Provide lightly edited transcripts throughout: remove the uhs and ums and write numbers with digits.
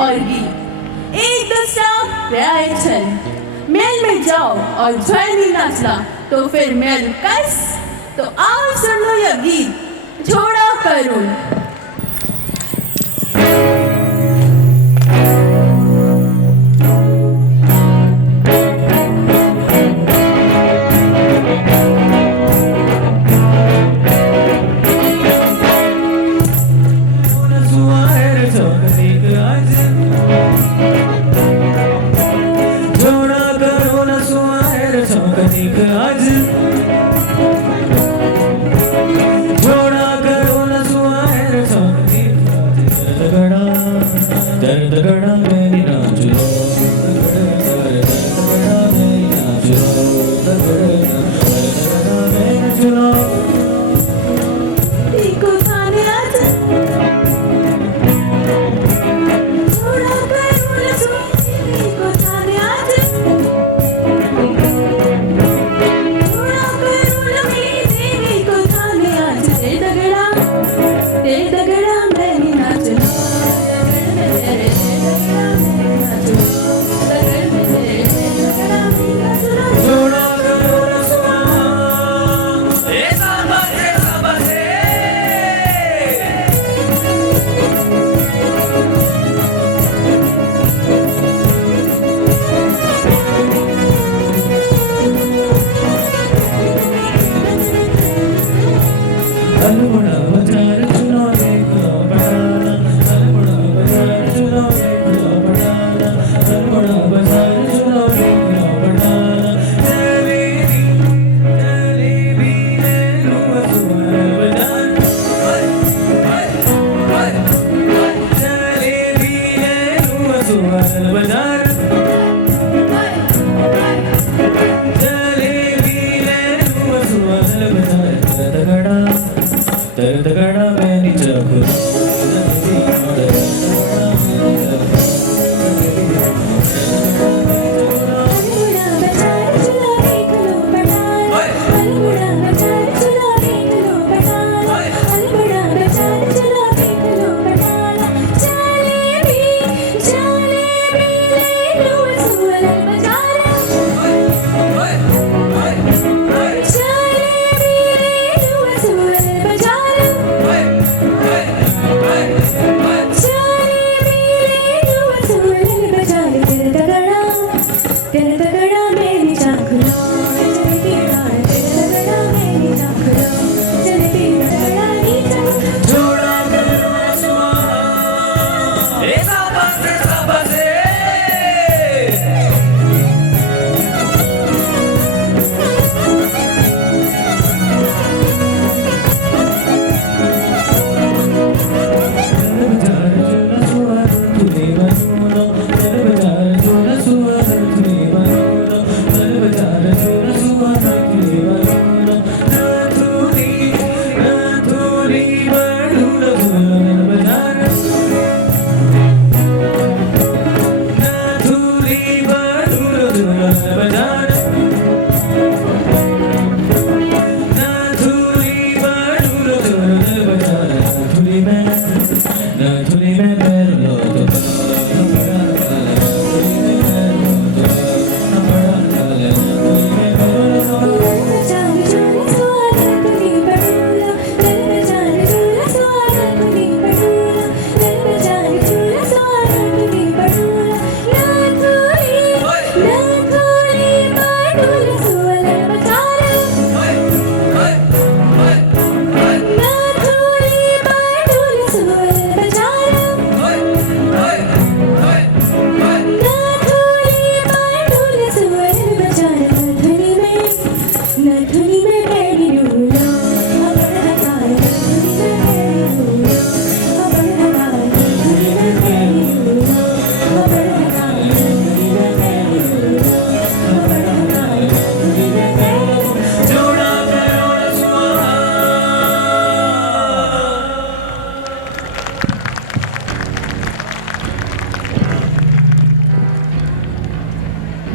और गीत, एक दूसरा रिएक्शन। मेल में जाओ और ज्वेलरी नाचना तो फिर मेल कस। तो आओ सुन लो यह गीत, जोड़ा करूं।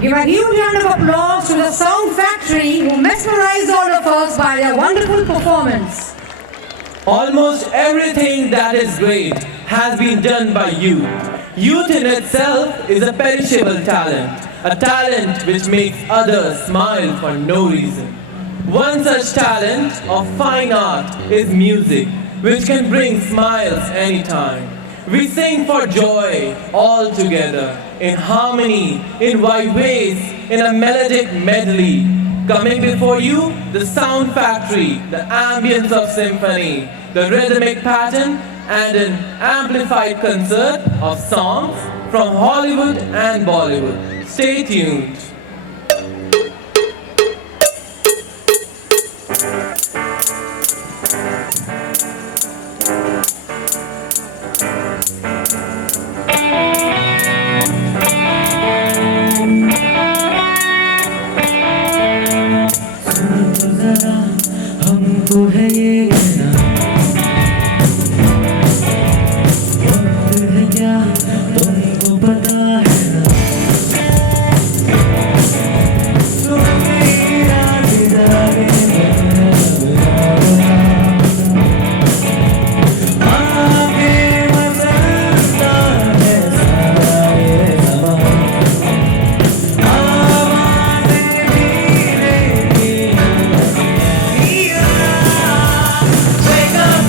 Give a huge round of applause to the Sound Factory who mesmerized all of us by their wonderful performance. Almost everything that is great has been done by you. Youth in itself is a perishable talent, a talent which makes others smile for no reason. One such talent of fine art is music, which can bring smiles anytime. We sing for joy all together, in harmony, in wide ways, in a melodic medley. Coming before you, the sound factory, the ambience of symphony, the rhythmic pattern, and an amplified concert of songs from Hollywood and Bollywood. Stay tuned. हमको है ये कहना वक्त है क्या तुमको पता है ना तुम मेरा दीदार आगे मचलता है सारा ये ज़माना आवाज़ें धीरे धीरे Wake up,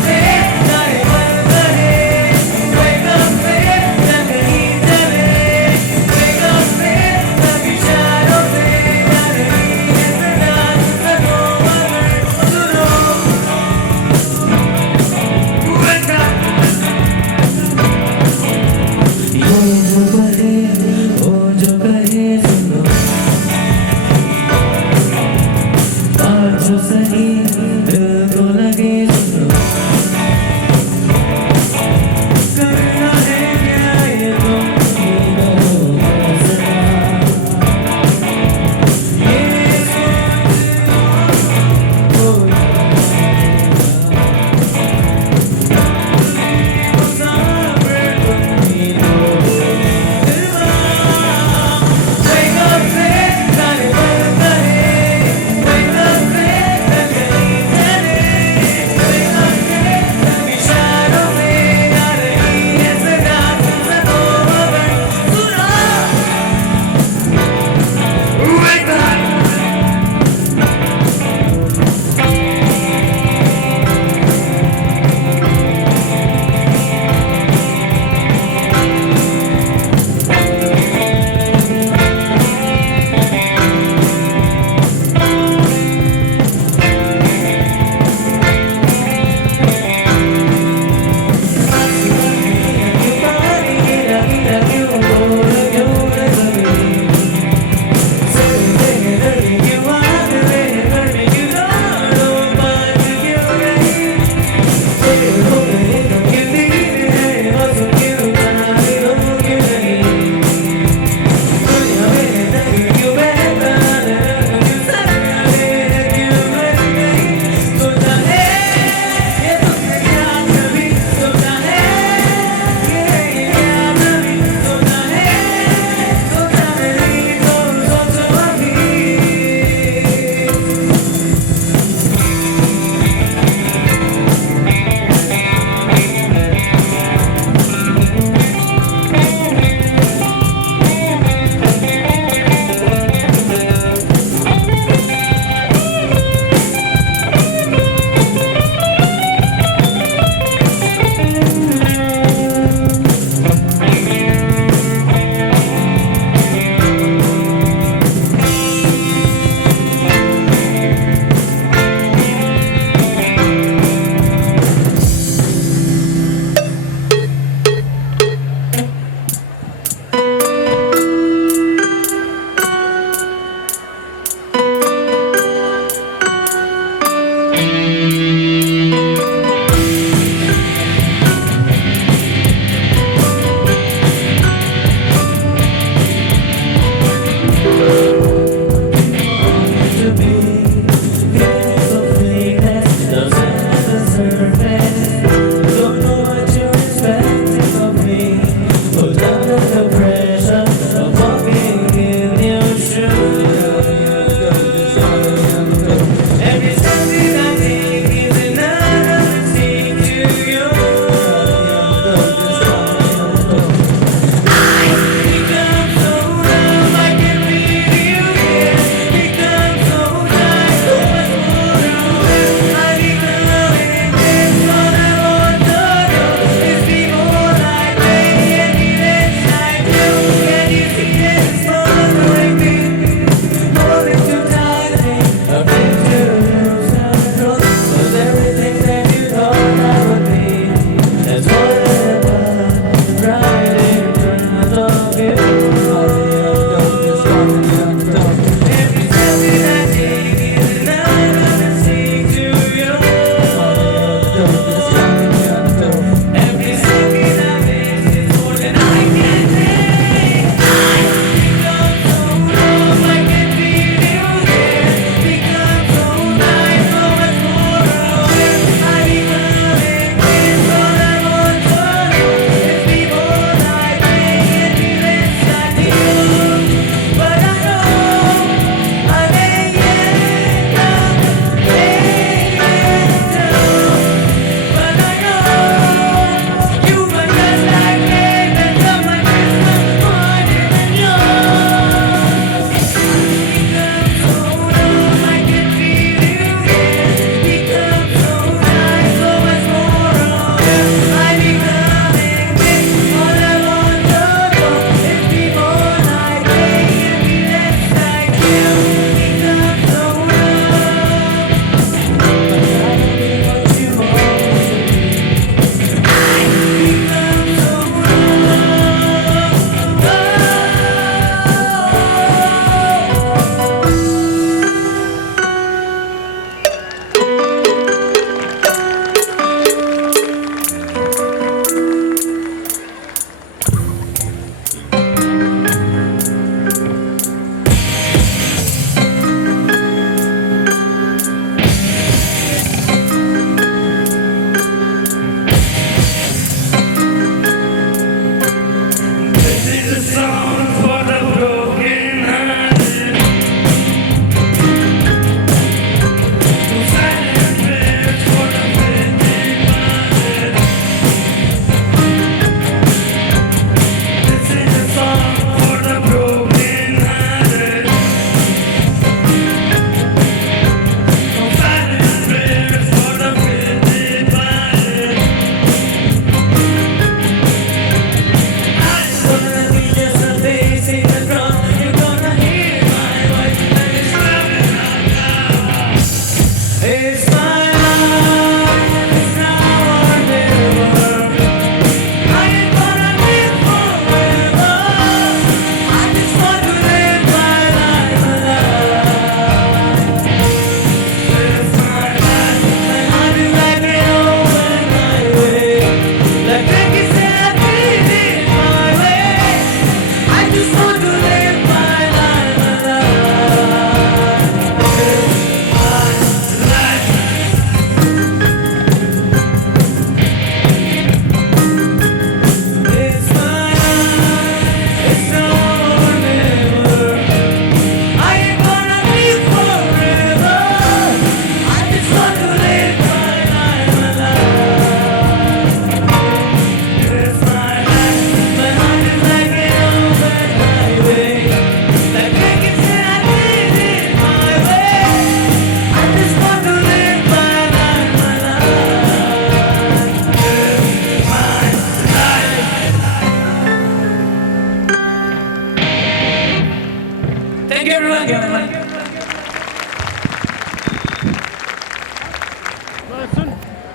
Thank you, everyone.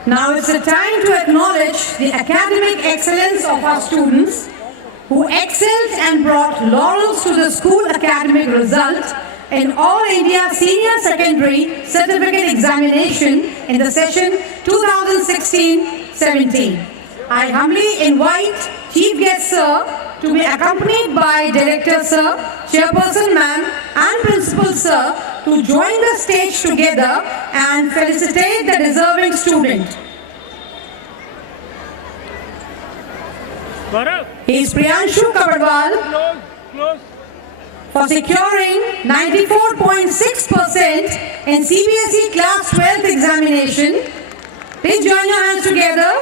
Now it's the time to acknowledge the academic excellence of our students who excelled and brought laurels to the school academic result in All India Senior Secondary Certificate Examination in the session 2016-17. I humbly invite Chief Guest Sir to be accompanied by Director Sir, Chairperson Ma'am and Principal Sir to join the stage together and felicitate the deserving student. He is Priyanshu Kapadwal for securing 94.6% in CBSE Class 12th examination. Please join your hands together.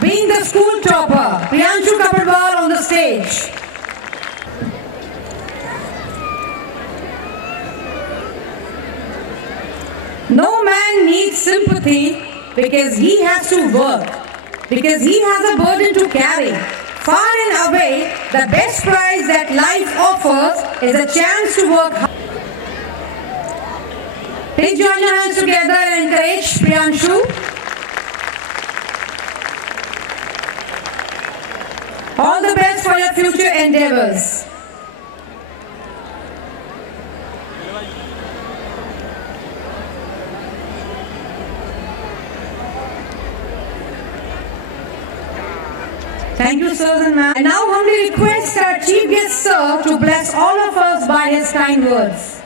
Being the school topper, Priyanshu Kapadwal on the stage. No man needs sympathy because he has to work, because he has a burden to carry. Far and away, the best prize that life offers is a chance to work hard. Please join your hands together and encourage Priyanshu. All the best for your future endeavors. Thank you, sirs and ma'am. I now humbly request our Chief Guest Sir to bless all of us by his kind words.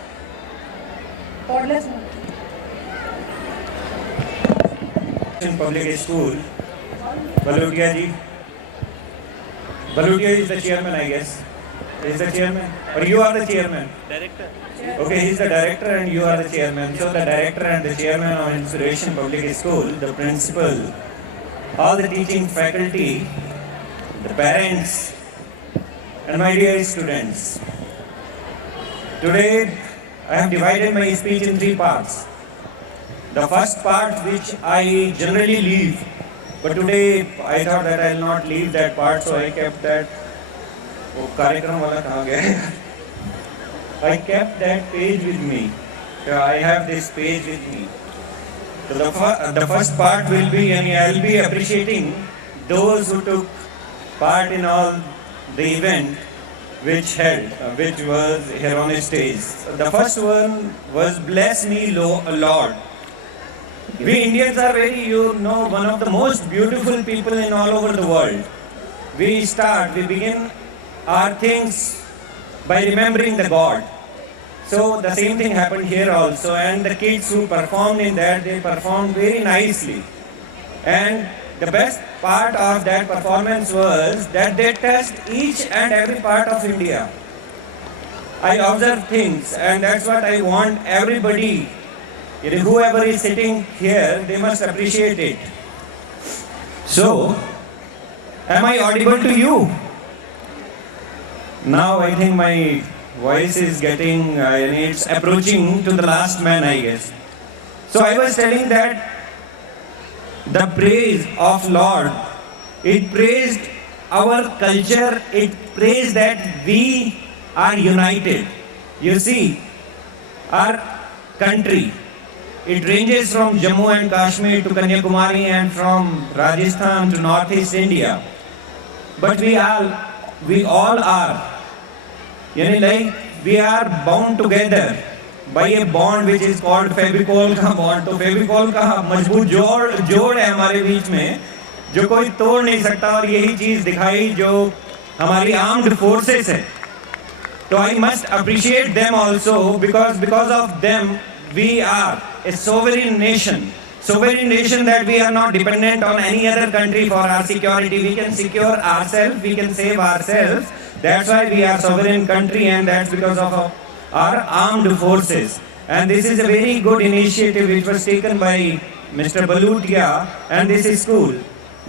God bless you. In public school, Balutia ji. Balutia is the chairman, I guess. Is the chairman? Or you are the chairman? Director. Okay, he is the director and you are the chairman. So the director and the chairman of Inspiration Public School, the principal, all the teaching faculty, the parents, and my dear students. Today, I have divided my speech in 3 parts. The first part which I generally leave, but today I thought that I will not leave that part, so I kept that. Oh, कार्यक्रम वाला कहाँ गया? I kept that page with me. So I have this page with me. So the first part will be, and I will be appreciating those who took part in all the event which was here on stage. The first one was Bless Me Lord. We Indians are one of the most beautiful people in all over the world. We begin our things by remembering the God. So the same thing happened here also, and the kids who performed in that, they performed very nicely. And the best part of that performance was that they touched each and every part of India. I observe things, and that's what I want everybody, whoever is sitting here, they must appreciate it. So, am I audible to you? Now I think my voice is getting, it's approaching to the last man, I guess. So I was telling that the praise of Lord, it praised our culture, it praised that we are united. You see, our country, it ranges from Jammu and Kashmir to Kanyakumari and from Rajasthan to Northeast India. But we all are, we are bound together by a bond which is called Fevicol का bond. तो Fevicol का मजबूत जोड़ है हमारे बीच में, जो कोई तोड़ नहीं सकता, और यही चीज दिखाई जो हमारी armed forces है. So I must appreciate them also, because of them we are a sovereign nation that we are not dependent on any other country for our security. We can secure ourselves, we can save ourselves. That's why we are sovereign country, and that's because of our armed forces. And this is a very good initiative which was taken by Mr. Balutia and this school,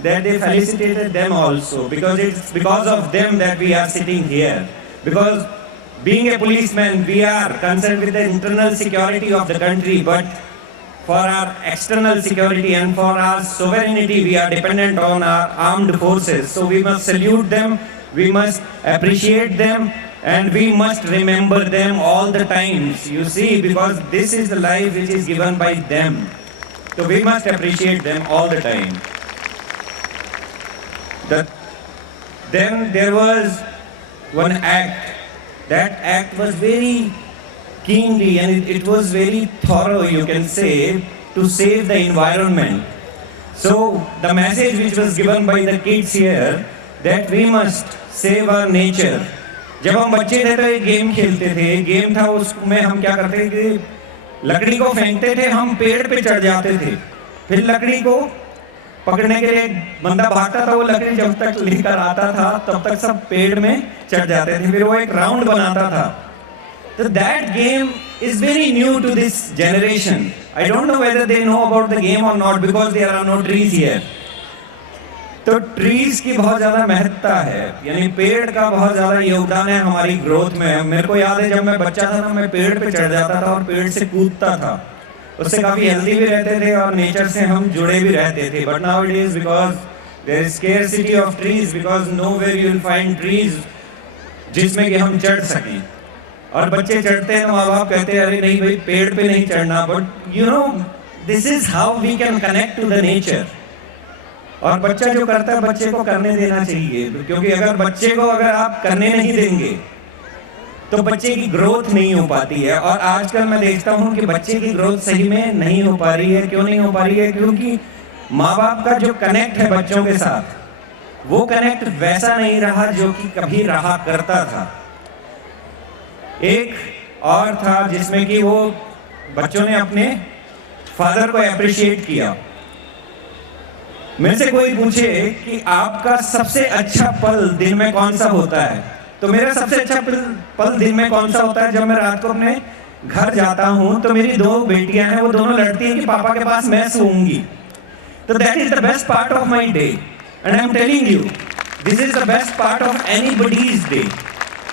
that they felicitated them also, because it's because of them that we are sitting here. Because being a policeman, we are concerned with the internal security of the country, but for our external security and for our sovereignty, we are dependent on our armed forces. So we must salute them, we must appreciate them, and we must remember them all the times, you see, because this is the life which is given by them. So we must appreciate them all the time. Then there was one act. That act was very keenly and it was very thorough, you can say, to save the environment. So the message which was given by the kids here, that we must save our nature. जब हम बच्चे थे तो एक game खेलते थे, game था उसमें हम क्या करते थे कि लकड़ी को फेंकते थे, हम पेड़ पे चढ़ जाते थे, फिर लकड़ी को पकड़ने के लिए एक बंदा भागता था, वो लकड़ी जब तक लेकर आता था तब तक सब पेड़ में चढ़ जाते थे, फिर वो एक राउंड बनाता था. So that game is very new to this generation. I don't know whether they know about the game or not because there are no trees here. तो ट्रीज की बहुत ज्यादा महत्ता है, यानी पेड़ का बहुत ज्यादा योगदान है हमारी ग्रोथ में. मेरे को याद है जब मैं बच्चा था ना, मैं पेड़ पे चढ़ जाता था और पेड़ से कूदता था, उससे काफी हेल्दी भी रहते थे और नेचर से हम जुड़े भी रहते थे. But now it is because there is scarcity of trees, because nowhere you will find trees जिसमें कि हम चढ़ सकें. और बच्चे चढ़ते हैं, माँ बाप कहते हैं अरे नहीं भाई पेड़ पे नहीं चढ़ना. But you know this is how we can connect to the nature. और बच्चा जो करता है बच्चे को करने देना चाहिए, क्योंकि अगर बच्चे को अगर आप करने नहीं देंगे तो बच्चे की ग्रोथ नहीं हो पाती है. और आजकल मैं देखता हूँ कि बच्चे की ग्रोथ सही में नहीं हो पा रही है. क्यों नहीं हो पा रही है? क्योंकि माँ बाप का जो कनेक्ट है बच्चों के साथ, वो कनेक्ट वैसा नहीं रहा जो कि कभी रहा करता था. एक और था जिसमें कि वो बच्चों ने अपने फादर को अप्रिशिएट किया. मेरे से कोई पूछे कि आपका सबसे अच्छा पल दिन में कौन सा होता है, तो मेरा सबसे अच्छा पल दिन में कौन सा होता है, जब मैं रात को अपने घर जाता हूं तो मेरी दो बेटियां हैं, वो दोनों लड़ती हैं कि पापा के पास मैं सोऊंगी. तो that is the best part of my day. And I am telling you this is the best part of anybody's day.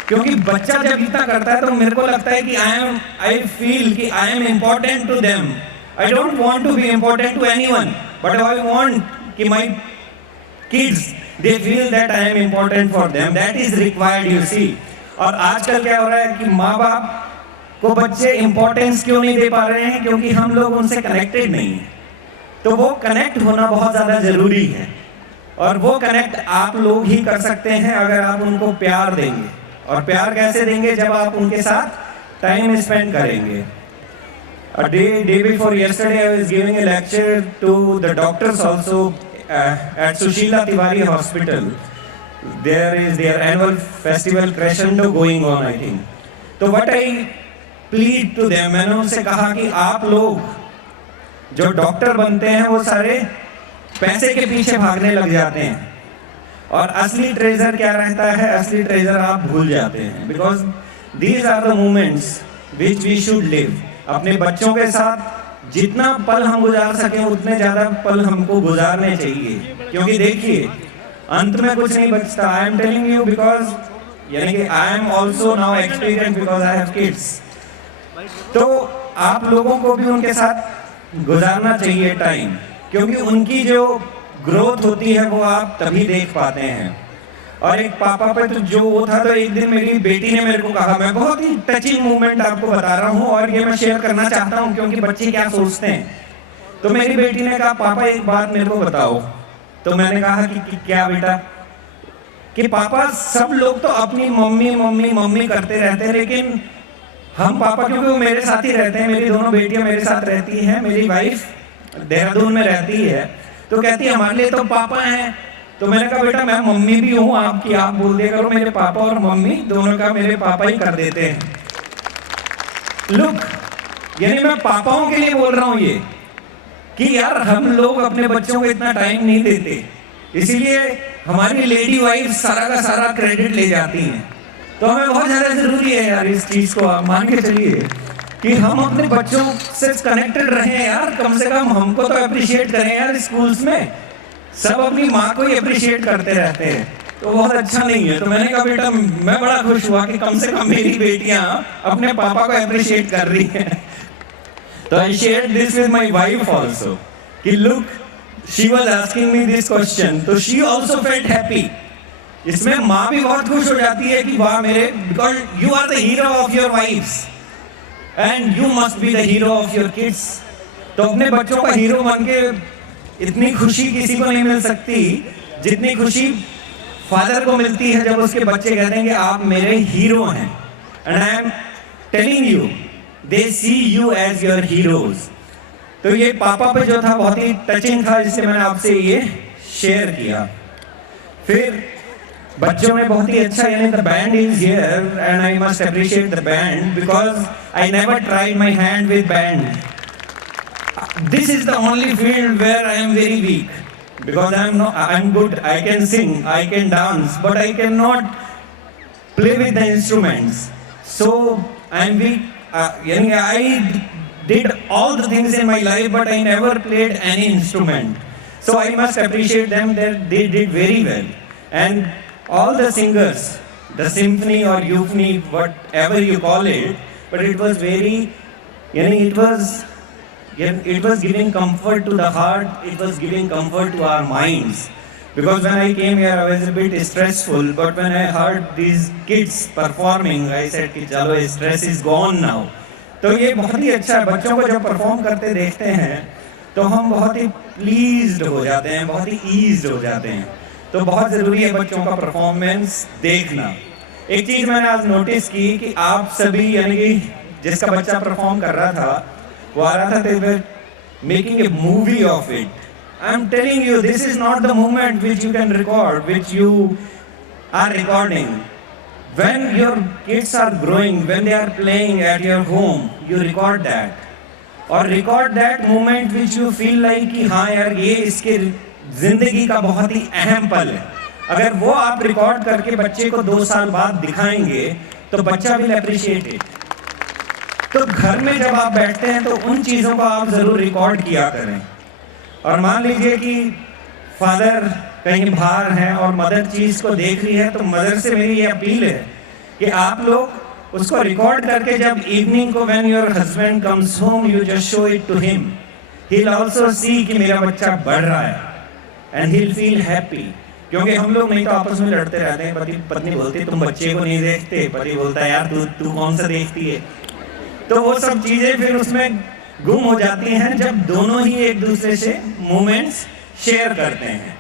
क्योंकि बच्चा जब इतना करता है तो मेरे को लगता है कि आई फील कि I am important to them. I don't want to be important to anyone, but I want कि my kids they feel that I am important for them. That is required, you see. और आजकल क्या हो रहा है कि माँ बाप को बच्चे इम्पोर्टेंस क्यों नहीं दे पा रहे हैं? क्योंकि हम लोग उनसे कनेक्टेड नहीं है. तो वो कनेक्ट होना बहुत ज्यादा जरूरी है, और वो कनेक्ट आप लोग ही कर सकते हैं अगर आप उनको प्यार देंगे. और प्यार कैसे देंगे? जब आप उनके साथ टाइम स्पेंड करेंगे. A day before yesterday, I was giving a lecture to the doctors also at Sushila Tiwari Hospital. There is their annual festival crescendo going on, I think. तो what I plead to them, मैंने उनसे कहा कि आप लोग जो doctor बनते हैं वो सारे पैसे के पीछे भागने लग जाते हैं, और असली ट्रेजर क्या रहता है? असली ट्रेजर आप भूल जाते हैं. Because these are the moments which we should live. अपने बच्चों के साथ जितना पल हम गुजार सकें उतने ज्यादा पल हमको गुजारने चाहिए, क्योंकि देखिए अंत में कुछ नहीं बचता. आई एम टेलिंग यू बिकॉज यानी कि I am also now experience because I have kids. तो आप लोगों को भी उनके साथ गुजारना चाहिए टाइम, क्योंकि उनकी जो ग्रोथ होती है वो आप तभी देख पाते हैं. और एक पापा पे तो जो वो था, तो एक दिन मेरी बेटी ने मेरे को कहा, मैं बहुत ही टचिंग मूवमेंट आपको बता रहा हूँ और ये मैं शेयर करना चाहता हूँ क्योंकि बच्चे क्या सोचते हैं. तो मेरी बेटी ने कहा पापा एक बात मेरे को बताओ. तो मैंने कहा कि क्या बेटा? कि पापा सब लोग तो अपनी मम्मी मम्मी मम्मी करते रहते हैं, लेकिन हम पापा, क्योंकि वो मेरे साथ ही रहते हैं, मेरी दोनों बेटियां मेरे साथ रहती हैं, मेरी वाइफ देहरादून में रहती है, तो कहती है हमारे लिए तो पापा हैं. तो मैंने कहा बेटा मैं मम्मी भी हूँ आपकी, आप बोल दिया करो मेरे पापा और मम्मी दोनों का मेरे पापा ही कर देते हैं. लुक, यानी मैं पापाओं के लिए बोल रहा हूँ ये कि यार हम लोग अपने बच्चों को इतना टाइम नहीं देते, इसीलिए हमारी लेडी वाइफ सारा का सारा क्रेडिट ले जाती हैं. तो हमें बहुत ज्यादा जरूरी है यार इस चीज को आप मान के चलिए कि हम अपने बच्चों से कनेक्टेड रहें यार. कम से कम हमको तो अप्रिशिएट करें यार. स्कूल्स में सब अपनी माँ को ही अप्रिशिएट करते रहते हैं, तो बहुत अच्छा नहीं है. तो मैंने कहा बेटा मैं बड़ा खुश हुआ कि कम से कम मेरी बेटियां अपने पापा को अप्रिशिएट कर रही हैं. तो I shared this with my wife also कि look, she was asking me this question, तो शी आल्सो फेल्ट हैप्पी इसमें माँ भी बहुत खुश हो जाती है कि वाह मेरे, because you are the hero of your wife's and you must be the hero of your kids. तो अपने बच्चों का हीरो बन के इतनी खुशी किसी को नहीं मिल सकती जितनी खुशी फादर को मिलती है जब उसके बच्चे कहते हैं कि आप मेरे हीरो हैं। And I am telling you, they see you as your heroes. तो ये पापा पे जो था बहुत ही टचिंग था, जिससे मैंने आपसे ये शेयर किया। फिर बच्चों में बहुत ही अच्छा, यानी the band is here and I must appreciate the band because I never tried my hand with band. This is the only field where I am very weak because I'm good. I can sing, I can dance, but I cannot play with the instruments. So I am weak. I did all the things in my life, but I never played any instrument. So I must appreciate them that they did very well. And all the singers, the symphony or euphony, whatever you call it, but it was very, it was giving comfort to the heart, it was giving comfort to our minds. Because when I came here, I was a bit stressful, but when I heard these kids performing, I said कि चलो stress is gone now. तो ये बहुत ही अच्छा है, बच्चों को जब परफॉर्म करते देखते हैं तो हम बहुत ही प्लीज्ड हो जाते हैं, बहुत ही ईज्ड हो जाते हैं। तो बहुत ज़रूरी है बच्चों का परफॉर्मेंस देखना। एक चीज़ मैंने आज नोटिस की कि आप सभी, यानी कि जिसका बच्चा परफॉर्म कर रहा था, वो आ रहा था, they were making a movie of it. I'm telling you, this is not the moment which you can record, which you are recording. When your kids are growing, when they are playing at your home, you record that. और record that moment which you feel like कि हाँ यार ये इसके जिंदगी का बहुत ही अहम पल है। अगर वो आप रिकॉर्ड करके बच्चे को 2 साल बाद दिखाएंगे तो बच्चा will appreciate it. तो घर में जब आप बैठते हैं तो उन चीज़ों को आप ज़रूर रिकॉर्ड किया करें। और मान लीजिए कि फादर कहीं बाहर हैं और मदर चीज़ को देख रही है, तो मदर से मेरी ये अपील है कि आप लोग उसको रिकॉर्ड करके जब इवनिंग को when your husband comes home, you just show it to him. He will also see कि मेरा बच्चा बढ़ रहा है and he will feel happy. क्योंकि हम लोग नहीं तो आपस में लड़ते रहते हैं, पति पत्नी बोलती तुम बच्चे को नहीं देखते, पति बोलता है यार तू कौन सा देखती है। तो वो सब चीज़ें फिर उसमें गुम हो जाती हैं जब दोनों ही एक दूसरे से मोमेंट्स शेयर करते हैं।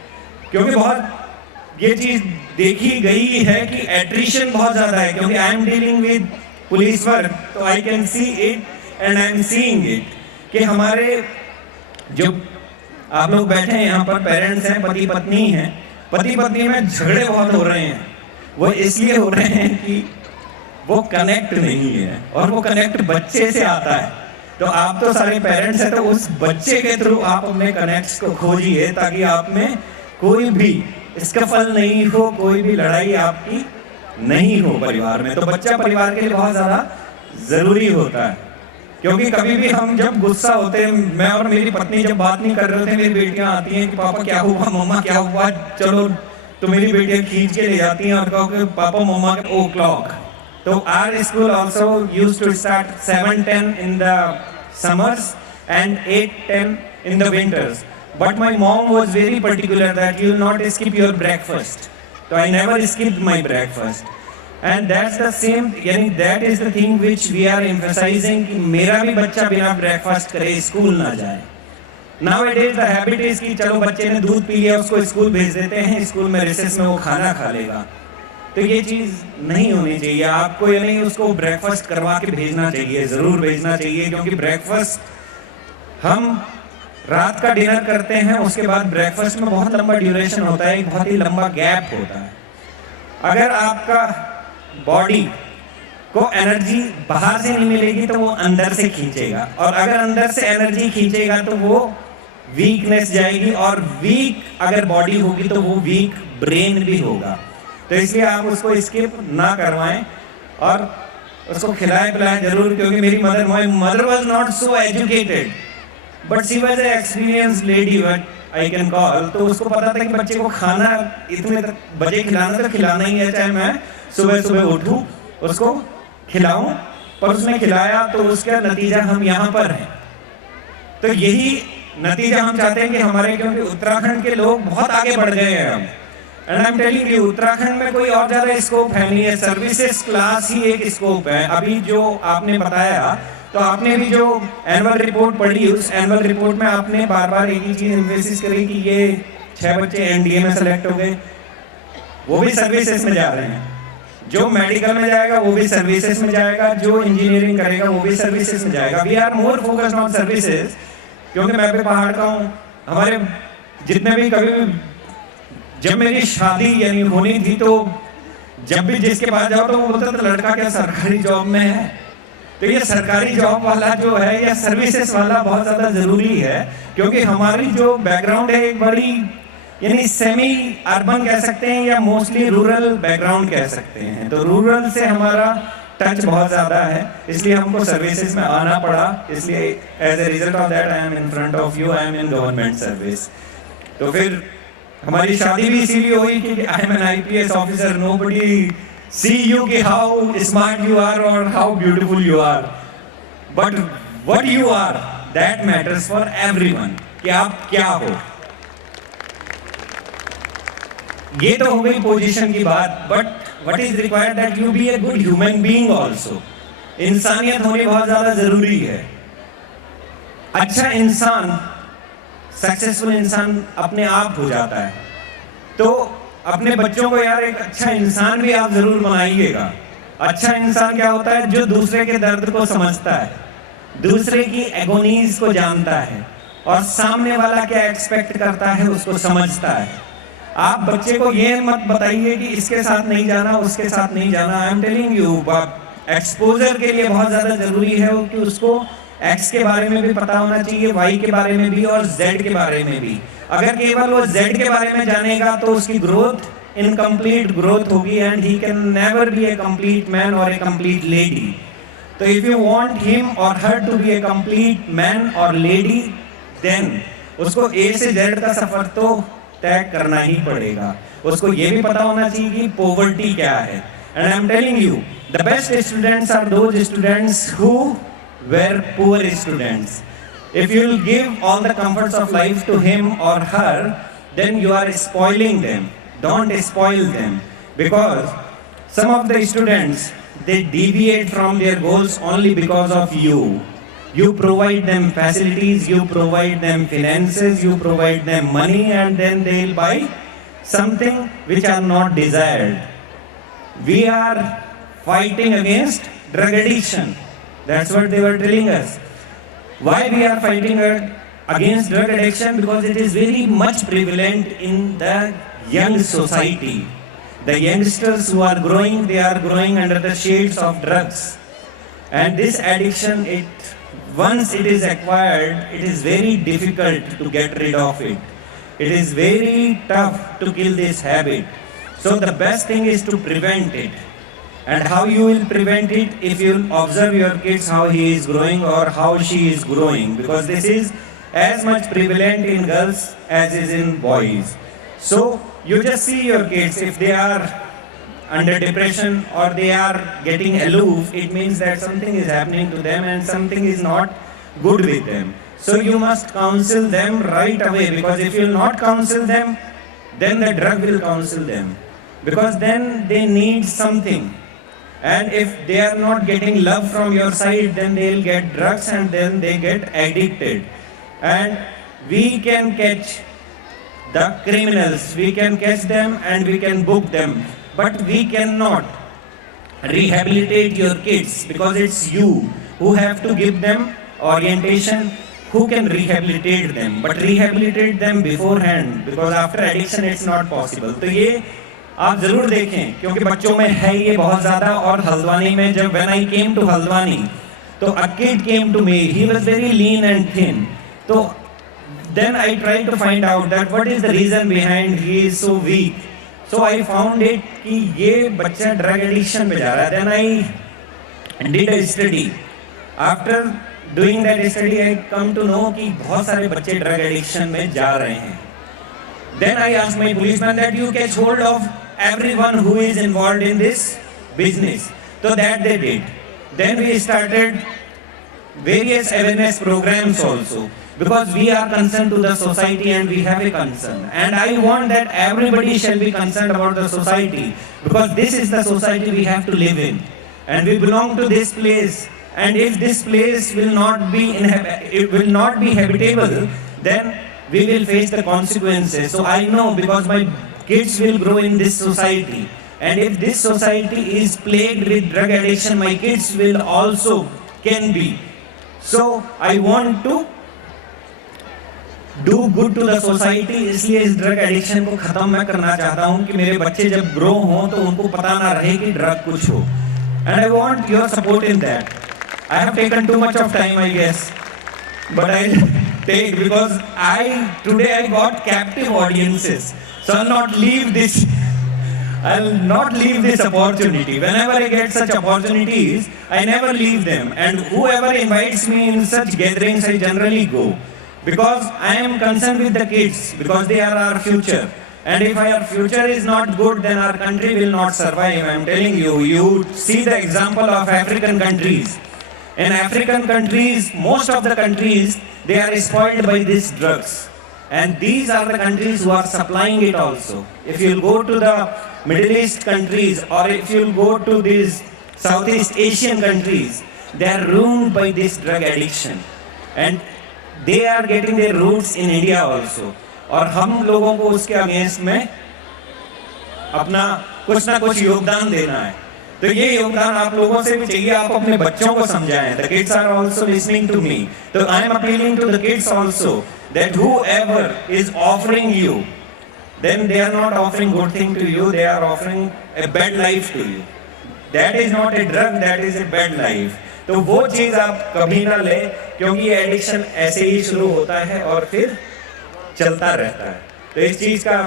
क्योंकि बहुत ये चीज़ देखी गई है कि एट्रिशन बहुत ज़्यादा है, क्योंकि I am dealing with police work, तो I can see it and I am seeing it कि हमारे जो आप लोग बैठे हैं यहाँ पर, पेरेंट्स हैं, पति पत्नी हैं, पति पत्नी में झगड़े बहुत हो रहे हैं। वो इसलिए हो रहे हैं कि वो कनेक्ट नहीं है और वो कनेक्ट बच्चे से आता है। तो आप तो सारे पेरेंट्स हैं, तो उस बच्चे के थ्रू आप अपने कनेक्ट्स को खोजिए ताकि आप में कोई भी स्कफल नहीं हो, कोई भी लड़ाई आपकी नहीं हो परिवार में। तो बच्चा परिवार के लिए बहुत ज़्यादा ज़रूरी होता है। क्योंकि कभी भी हम जब गुस्सा होते हैं, मैं और मेरी पत्नी जब बात नहीं कर रहे होते, मेरी बेटियां आती हैं कि पापा क्या हुआ, मम्मा क्या हुआ, चलो, तो मेरी बेटियां खींच के ले जाती हैं और कहो कि पापा मम्मा के o'clock। तो our school also used to start 7:10 in the summers and 8:10 in the winters. But my mom was very particular that you will not skip your breakfast. So I never skipped my breakfast. And that's the same, यानी that is the thing which we are emphasizing कि मेरा भी बच्चा बिना breakfast करे school ना जाए। Nowadays the habit is कि चलो बच्चे ने दूध पी लिया, उसको स्कूल भेज देते हैं, स्कूल में रिसेस में वो खाना खा लेगा। तो ये चीज़ नहीं होनी चाहिए। आपको यानी उसको ब्रेकफास्ट करवा के भेजना चाहिए, ज़रूर भेजना चाहिए, क्योंकि ब्रेकफास्ट हम रात का डिनर करते हैं, उसके बाद ब्रेकफास्ट में बहुत लंबा ड्यूरेशन होता है, एक बहुत ही लंबा गैप होता है। अगर आपका बॉडी को एनर्जी बाहर से नहीं मिलेगी तो वो अंदर से खींचेगा, और अगर अंदर से एनर्जी खींचेगा तो वो वीकनेस जाएगी, और वीक अगर बॉडी होगी तो वो वीक ब्रेन भी होगा। तो इसलिए आप उसको स्किप ना करवाएं और उसको खिलाएं पिलाएं जरूर। क्योंकि मेरी my mother was not so educated but she was a experience lady what I can call. तो उसको पता था कि बच्चे को खाना इतने बजे खिलाना तो खिलाना ही है, चाहे मैं सुबह सुबह उठूं उसको खिलाऊं। पर उसने खिलाया तो उसका नतीजा हम यहाँ पर हैं। तो यही नतीजा हम चाहते हैं कि हमारे, क्योंकि उत्तराखंड के लोग बहुत आगे बढ़ गए हैं अब, and I am telling you, Uttarakhand में कोई और ज्यादा स्कोप है नहीं है, सर्विसेज क्लास ही एक स्कोप है। अभी जो आपने बताया, तो आपने भी जो एनुअल रिपोर्ट पढ़ी, उस एनुअल रिपोर्ट में आपने बार बार एक ही चीज एम्फेसिस करी कि ये 6 बच्चे एनडीए में सेलेक्ट हो गए, वो भी सर्विसेज में जा रहे हैं। जो मेडिकल में जाएगा वो भी सर्विसेज में जाएगा, जो इंजीनियरिंग करेगा वो भी सर्विसेज में जाएगा। We are more focused on services, क्योंकि मैं भी पहाड़ का हूँ। हमारे जितने भी कभी जब मेरी शादी यानी होनी थी, तो जब भी जिसके पास जाओ तो वो बोलता था लड़का क्या सरकारी जॉब में है। तो ये सरकारी जॉब वाला जो है या सर्विसेज वाला बहुत ज्यादा जरूरी है, क्योंकि हमारी जो बैकग्राउंड है एक बड़ी यानी सेमी अर्बन कह सकते हैं या मोस्टली रूरल बैकग्राउंड कह सकते हैं। तो रूरल से हमारा टच बहुत ज्यादा है, इसलिए हमको सर्विसेज में आना पड़ा। इसलिए as a result of that I am in front of you, I am in government service. तो फिर हमारी शादी भी इसीलिए हुई कि I am an IPS officer, nobody see you कि हाउ स्मार्ट यू आर और how beautiful you are, but what you are that matters for everyone, कि आप क्या हो। ये तो हो गई पोजीशन की बात, but what is required that you be a good human being also. इंसानियत होनी बहुत ज्यादा जरूरी है। अच्छा इंसान, सक्सेसफुल इंसान अपने आप हो जाता है। तो अपने बच्चों को यार एक अच्छा इंसान भी आप जरूर बनाइएगा। अच्छा इंसान क्या होता है? जो दूसरे के दर्द को समझता है, दूसरे की एगोनीज को जानता है, और सामने वाला क्या एक्सपेक्ट करता है उसको समझता है। आप बच्चे को ये मत बताइए कि इसके साथ नहीं जाना, उसके साथ नहीं जाना। आई एम टेलिंग यू, एक्सपोजर के लिए बहुत ज्यादा जरूरी है कि उसको एक्स के बारे में भी पता होना चाहिए, वाई के बारे में भी और जेड के बारे में भी। अगर केवल वो जेड के बारे में जानेगा तो उसकी ग्रोथ इनकम्प्लीट ग्रोथ होगी, and he can never be a complete man और ए कंप्लीट लेडी। तो इफ यू वांट हिम और her to be a complete man और लेडी, देन उसको ए से जेड का सफर तो तय करना ही पड़ेगा। उसको ये भी पता होना चाहिए कि पॉवर्टी क्या है। And I am telling you, the best students are those students who were poor students. If you will give all the comforts of life to him or her, then you are spoiling them. Don't spoil them, because some of the students, they deviate from their goals only because of you. You provide them facilities, you provide them finances, you provide them money, and then they will buy something which are not desired. We are fighting against drug addiction. That's what they were telling us. Why we are fighting against drug addiction? Because it is very much prevalent in the young society. The youngsters who are growing, they are growing under the shades of drugs. And this addiction, once it is acquired, it is very difficult to get rid of it. It is very tough to kill this habit. So the best thing is to prevent it. And how you will prevent it? If you will observe your kids, how he is growing or how she is growing, because this is as much prevalent in girls as is in boys. So you just see your kids, if they are under depression or they are getting aloof, it means that something is happening to them and something is not good with them. So you must counsel them right away, because if you will not counsel them, then the drug will counsel them, because then they need something. And if they are not getting love from your side, then they will get drugs and then they get addicted. And we can catch the criminals, we can catch them and we can book them, but we cannot rehabilitate your kids, because it's you who have to give them orientation, who can rehabilitate them, but rehabilitate them beforehand, because after addiction it's not possible. तो ये आप जरूर देखें, क्योंकि बच्चों में है ये बहुत ज्यादा। और हल्द्वानी में जब when I came to Haldwani, तो a kid came to me, he was very lean and thin. तो then I tried to find out that what is the reason behind he is so weak. So I found it कि ये बच्चा drug addiction पे जा रहा है. Then I did a study. After doing that study, I come to know कि बहुत सारे बच्चे drug addiction में जा रहे हैं. Then I asked my policeman that you catch hold of everyone who is involved in this business. So that they did. Then we started various awareness programs also. because we are concerned to the society and we have a concern. And I want that everybody shall be concerned about the society, because this is the society we have to live in. And we belong to this place. And if this place will not be habitable, then we will face the consequences. So I know, because my kids will grow in this society. And if this society is plagued with drug addiction, my kids will also can be. So I want to do good to the society, इसलिए इस drug addiction को खत्म मैं करना चाहता हूँ कि मेरे बच्चे जब ग्रो हों तो उनको पता ना रहे कि ड्रग कुछ हो. And I want your support in that. I have taken too much of time, I guess, but I'll take, because today I got captive audiences, so I'll not leave this opportunity. Whenever I get such opportunities, I never leave them. And whoever invites me in such gatherings, I generally go. Because I am concerned with the kids, because they are our future. And if our future is not good, then our country will not survive. I am telling you, you see the example of African countries. In African countries, most of the countries, they are spoiled by these drugs. And these are the countries who are supplying it also. If you go to the Middle East countries, or if you go to these Southeast Asian countries, they are ruined by this drug addiction. And they are getting their roots in India also. और हम लोगों को उसके against में अपना कुछ ना कुछ योगदान देना है. तो ये योगदान आप लोगों से भी चाहिए. आप अपने बच्चों को समझाएं. The kids are also listening to me. So I am appealing to the kids also, that whoever is offering you, then they are not offering good thing to you, they are offering a bad life to you. That is not a drug, that is a bad life. तो वो चीज आप कभी ना ले, क्योंकि ये addiction ऐसे ही शुरू होता है और फिर चलता रहता है. तो इस चीज का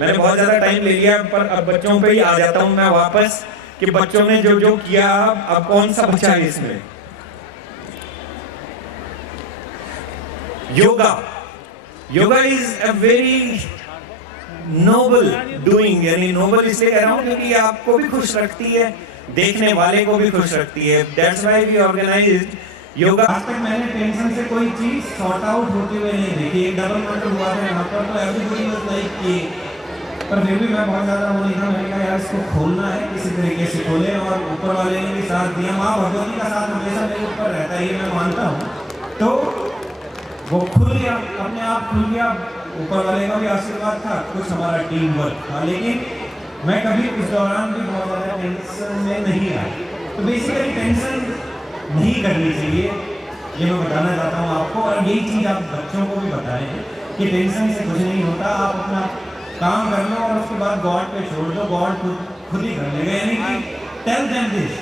मैंने बहुत ज्यादा टाइम ले लिया, पर अब बच्चों पे ही आ जाता हूं मैं वापस, कि बच्चों ने जो जो किया, अब कौन सा बचा है इसमें. Yoga is a very noble doing. यानी नोबल इसलिए कह रहा हूं क्योंकि आपको भी खुश रखती है, देखने वाले को भी खुश रखती है. That's why we organised yoga. आज तक मैंने टेंशन से कोई चीज सॉर्ट आउट होते हुए नहीं देखी. एक डबल मर्डर हुआ था यहाँ पर, तो एवरीबॉडी वाज लाइक कि, पर फिर भी मैं बहुत ज़्यादा वो नहीं था. मैंने कहा यार इसको खोलना है, किसी तरीके से खोले, और ऊपर वाले ने भी साथ दिया. माँ भगवती का साथ हमेशा मेरे ऊपर रहता है, ये मैं मानता हूँ. तो वो खुल गया, अपने आप खुल गया. ऊपर वाले का भी आशीर्वाद था, कुछ हमारा टीम वर्क था. लेकिन मैं कभी उस दौरान भी बहुत ज़्यादा टेंशन में नहीं आया. तो बेसिकली टेंशन नहीं करनी चाहिए, ये मैं बताना चाहता हूँ आपको. और यही चीज़ आप बच्चों को भी बताएं कि टेंशन से कुछ नहीं होता. आप अपना काम कर लो और उसके बाद गॉड पे छोड़ दो, गॉड खुद ही कर लेगा. यानी कि टेल देम दिस,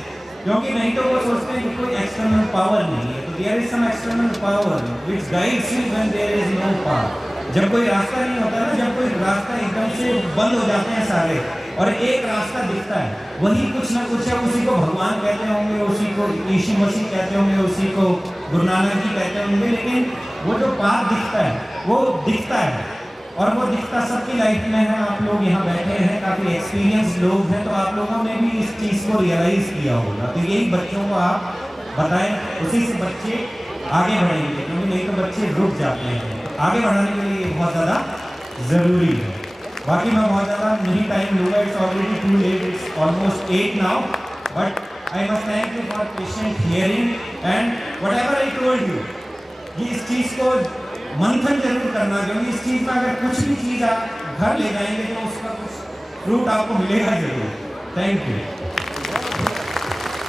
क्योंकि नहीं तो वो सोचते हैं कि कोई एक्सटर्नल पावर नहीं है. तो there is some external power which guides you when there is no power. जब कोई रास्ता नहीं होता ना, जब कोई रास्ता एकदम से बंद हो जाते हैं सारे, और एक रास्ता दिखता है, वही कुछ ना कुछ है. उसी को भगवान कहते होंगे, उसी को यीशु मसीह कहते होंगे, उसी को गुरु नानक जी कहते होंगे. लेकिन वो जो पाथ दिखता है, वो दिखता है, और वो दिखता सबकी लाइफ में है. आप लोग यहाँ बैठे हैं, काफ़ी एक्सपीरियंस लोग हैं, तो आप लोगों ने भी इस चीज़ को रियलाइज़ किया होगा. तो यही बच्चों को आप बताएं, उसी से बच्चे आगे बढ़ेंगे, क्योंकि नहीं तो बच्चे रुक जाते हैं. आगे बढ़ाने के लिए बहुत ज़्यादा ज़रूरी है. बाकी मैं बहुत ज़्यादा नहीं टाइम लूँगा. It's already too late, it's almost 8 now. But I must thank you for patient hearing and whatever I told you. ये इस चीज़ को मंथन जरूर करना, क्योंकि इस चीज़ में अगर कुछ भी चीज़ आप घर ले जाएंगे तो उसका कुछ फ्रूट आपको मिलेगा जरूर. Thank you.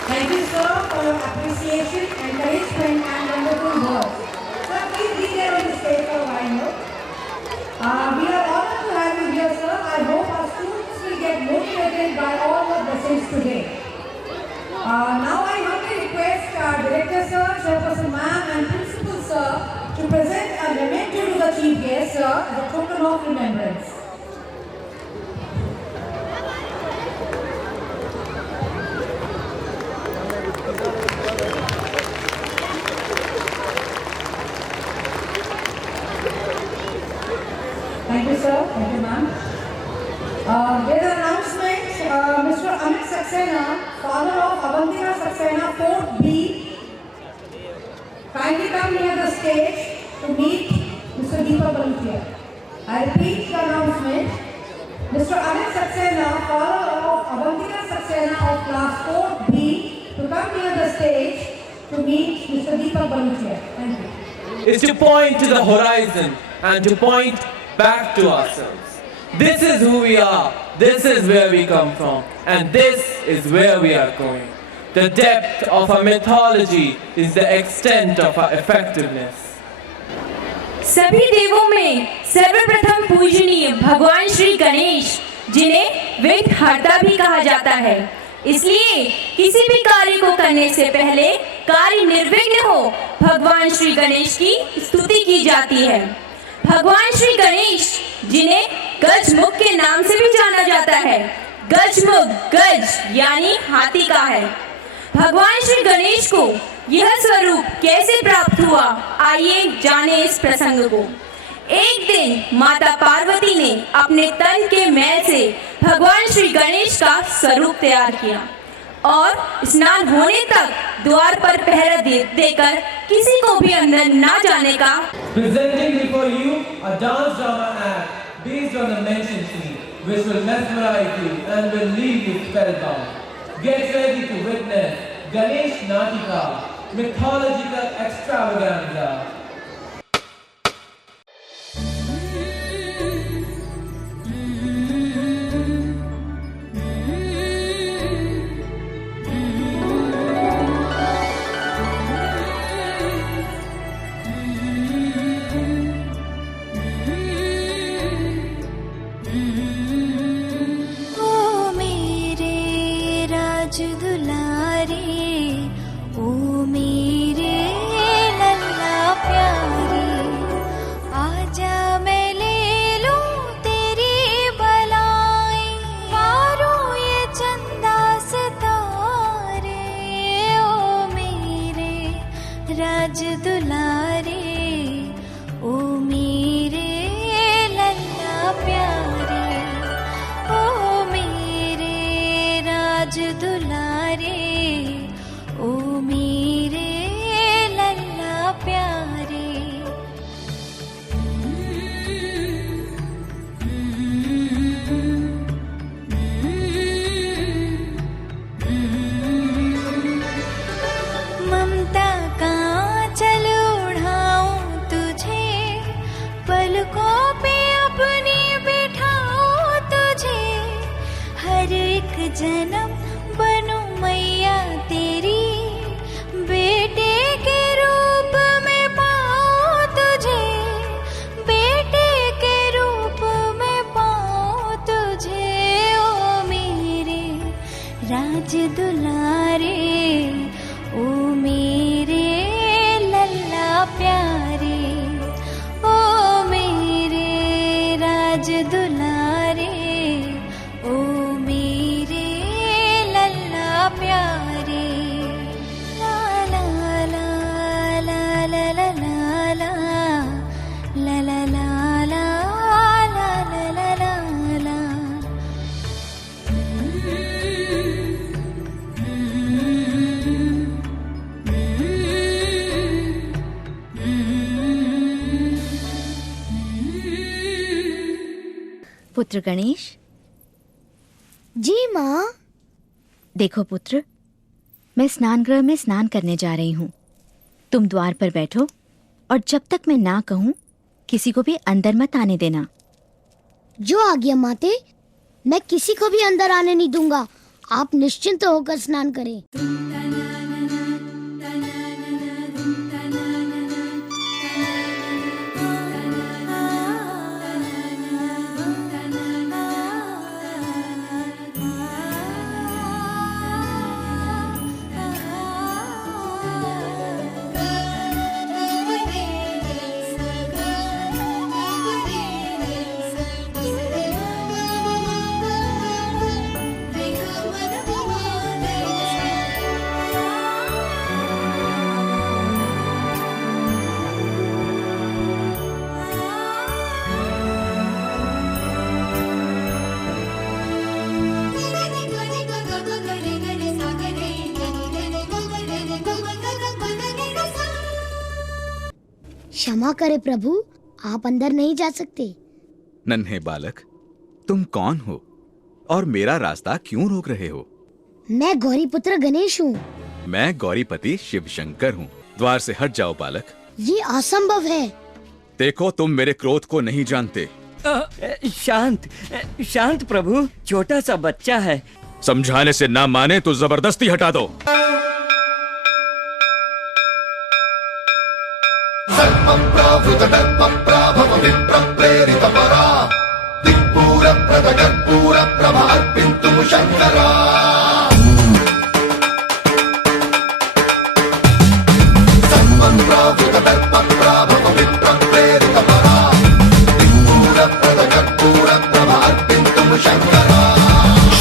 Thank you, sir, for your appreciation, encouragement, and wonderful words. Sir, please be there on the stage for a while now. We are honored to have you here, sir. I hope our students will get motivated by all your blessings today. Now I humbly request our director, sir, chairperson ma'am, and principal, sir, to present a memento to the chief guest, sir, as a token of remembrance. Thank you, sir. Thank you, ma'am. There's an announcement. Mr. Amit Saxena, father of Avantika Saxena, 4th B, kindly come near the stage to meet Mr. Deepak Balutia. I repeat the announcement. Mr. Amit Saxena, father of Avantika Saxena of class 4B, to come near the stage to meet Mr. Deepak Balutia. Thank you. Is to point to the horizon and to point back to ourselves. This is who we are, this is where we come from, and this is where we are going. The depth of our mythology is the extent of our effectiveness. सभी देवों में सर्वप्रथम पूजनीय भगवान श्री गणेश, जिन्हें विघ्नहर्ता भी कहा जाता है, इसलिए किसी भी कार्य को करने से पहले कार्य निर्विघ्न हो, भगवान श्री गणेश की स्तुति की जाती है। भगवान श्री गणेश, जिन्हें गजमुख के नाम से भी जाना जाता है, गजमुख गज यानी हाथी का है। भगवान श्री गणेश को यह स्वरूप कैसे प्राप्त हुआ, आइए जाने इस प्रसंग को। एक दिन माता पार्वती ने अपने तन के मैल से भगवान श्री गणेश का स्वरूप तैयार किया और स्नान होने तक द्वार पर पहरा देकर किसी को भी अंदर ना जाने का। Presenting before you a dance drama act based on the mentioned scene, which will mesmerize you and will leave you spellbound. Get ready to witness Ganesh Natika, mythological extravaganza. राज दुलारे ओ मेरे लल्ला प्यारे, ओ मेरे राज दुलारे ओ मेरे लल्ला प्यारे। ममता का चल उड़ाऊं तुझे, पलकों पे अपनी बिठाऊं तुझे, हर एक जन्म बनूं मैया तेरी, बेटे के रूप में पाऊं तुझे, बेटे के रूप में पाऊं तुझे, ओ मेरे राज दुलारे ओ मेरे लल्ला प्यारे, ओ मेरे राज दुलारे ओ मेरे लल्ला प्यारे। ला ला ला ला ला ला ला ला ला ला ला ला ला ला ला ला। पुत्र गणेश। जी माँ। देखो पुत्र, मैं स्नान गृह में स्नान करने जा रही हूँ। तुम द्वार पर बैठो और जब तक मैं ना कहूँ किसी को भी अंदर मत आने देना। जो आज्ञा माते, मैं किसी को भी अंदर आने नहीं दूंगा। आप निश्चिंत होकर स्नान करें। क्षमा करे प्रभु, आप अंदर नहीं जा सकते। नन्हे बालक, तुम कौन हो और मेरा रास्ता क्यों रोक रहे हो? मैं गौरीपुत्र गणेश हूँ। मैं गौरीपति शिव शंकर हूँ। द्वार से हट जाओ बालक। ये असंभव है। देखो, तुम मेरे क्रोध को नहीं जानते। शांत शांत प्रभु, छोटा सा बच्चा है। समझाने से ना माने तो जबरदस्ती हटा दो।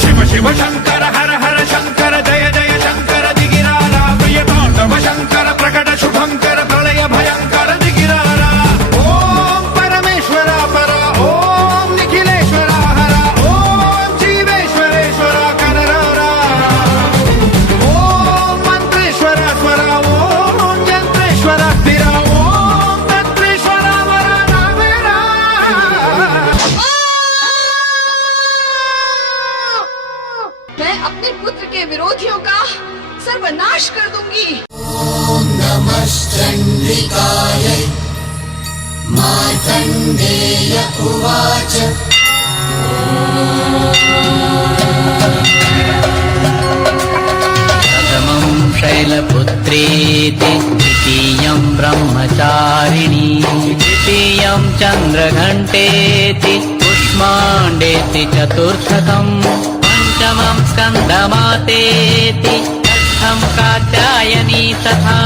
शिव शिव शंकर हर हर शंकर जय जय शंकर दिगिरारा प्रिय तांडव शंकर प्रकट शुभंकर प्रलय भयंकर दिगिरारा। ओम परमेश्वरा परा, ओम निखिलेश्वरा हरा, ओम जीवेश्वरेश्वरा कनरारा, ओम मंत्रेश्वरा स्वरा, ओम यंत्रेश्वरा स्थिरा, ओम तंत्रेश्वरा वरा नामेरा। मैं अपने पुत्र के विरोधियों का सर्वनाश कर दूंगी। मार्कण्डेय उवाच प्रथमं शैलपुत्रेति, द्वितीयं ब्रह्मचारिणी, तृतीयं चन्द्रघण्टेति, कुष्माण्डेति चतुर्थकम्, पंचमं स्कन्दमातेति, षष्ठं कात्यायनी तथा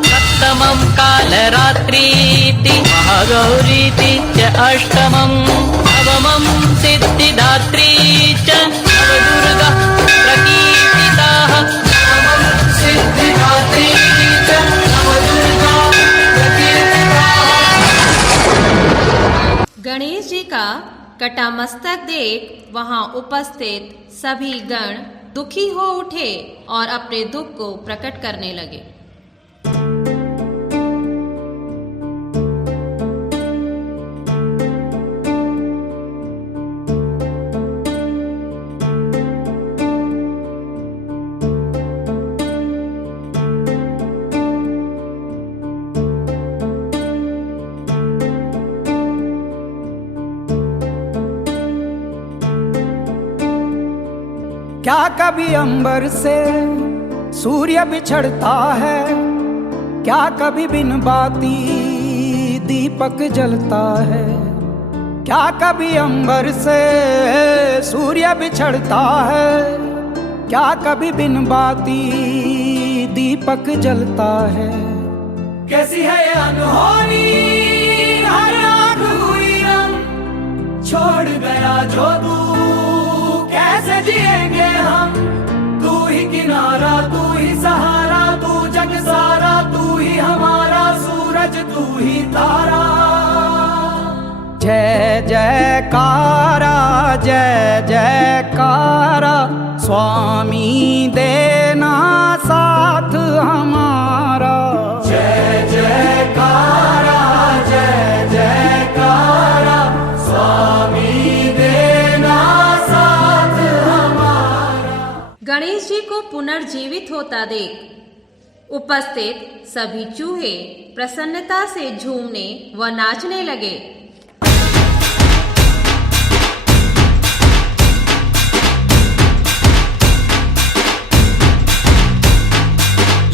सप्तमं कालरात्रीति, महागौरीति च अष्टमं, नवमं सिद्धिदात्री च नवदुर्गा प्रकीर्तिताः, नवमं सिद्धिदात्री च नवदुर्गा प्रकीर्तिताः। गणेश जी का कटा मस्तक देख वहां उपस्थित सभी गण दुखी हो उठे और अपने दुख को प्रकट करने लगे। क्या कभी अंबर से सूर्य बिछड़ता है, क्या कभी बिन बाती दीपक जलता है, क्या कभी अंबर से सूर्य बिछड़ता है, क्या कभी बिन बाती दीपक जलता है। कैसी है ये अनहोनी, हर आँख हुई नम, छोड़ गया जो तू कैसे जिएंगे हम। तू ही किनारा, तू ही सहारा, तू जग सारा, तू ही हमारा सूरज, तू ही तारा। जय जयकारा, जय जयकारा, स्वामी देना साथ हमारा। जय जयकारा, जय जयकारा, स्वामी देना साथ हमारा। गणेश जी को पुनर्जीवित होता देख उपस्थित सभी चूहे प्रसन्नता से झूमने व नाचने लगे।